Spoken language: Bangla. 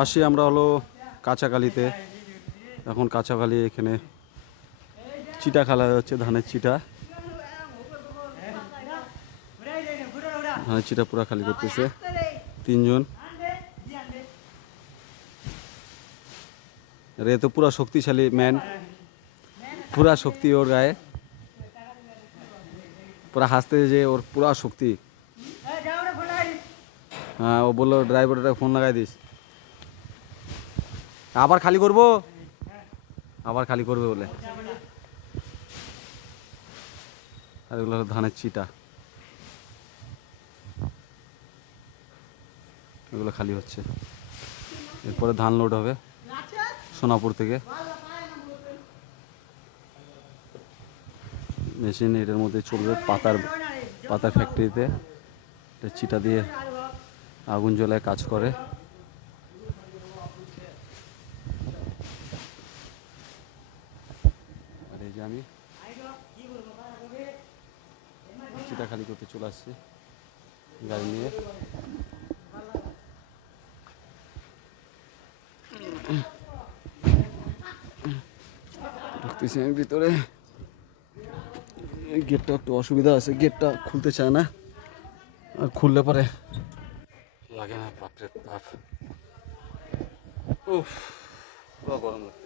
আসি আমরা হলো কাঁচাকালিতে। এখন কাঁচাকালি এখানে চিটা খেলা হচ্ছে, ধানের চিটা। ধানের চিটা পুরা খালি করতেছে তিনজন। রে তো পুরা শক্তিশালী ম্যান, পুরা শক্তি ওর গায়ে, পুরা হাসতে যে ওর পুরা শক্তি। হ্যাঁ, ও বললো ড্রাইভারটা ফোন লাগাই দিস। আবার খালি করবো, আবার খালি করবে বলে। আর এগুলো হলো ধানের চিটা, এগুলো খালি হচ্ছে। এরপরে ধান লোড হবে সোনাপুর থেকে। মেশিন এটার মধ্যে চলবে, পাতার ফ্যাক্টরিতে। এটা চিটা দিয়ে আগুন জ্বলায় কাজ করে। আর এই যে আমি চিটা খালি করতে চলে আসছি গাড়ি নিয়ে। ঢুকতেছি আমি ভিতরে। গেটটা একটু অসুবিধা আছে, গেটটা খুলতে চায় না, আর খুললে পরে লাগে না। বাপরে বাপ, উফ, পুরো গরম লাগে।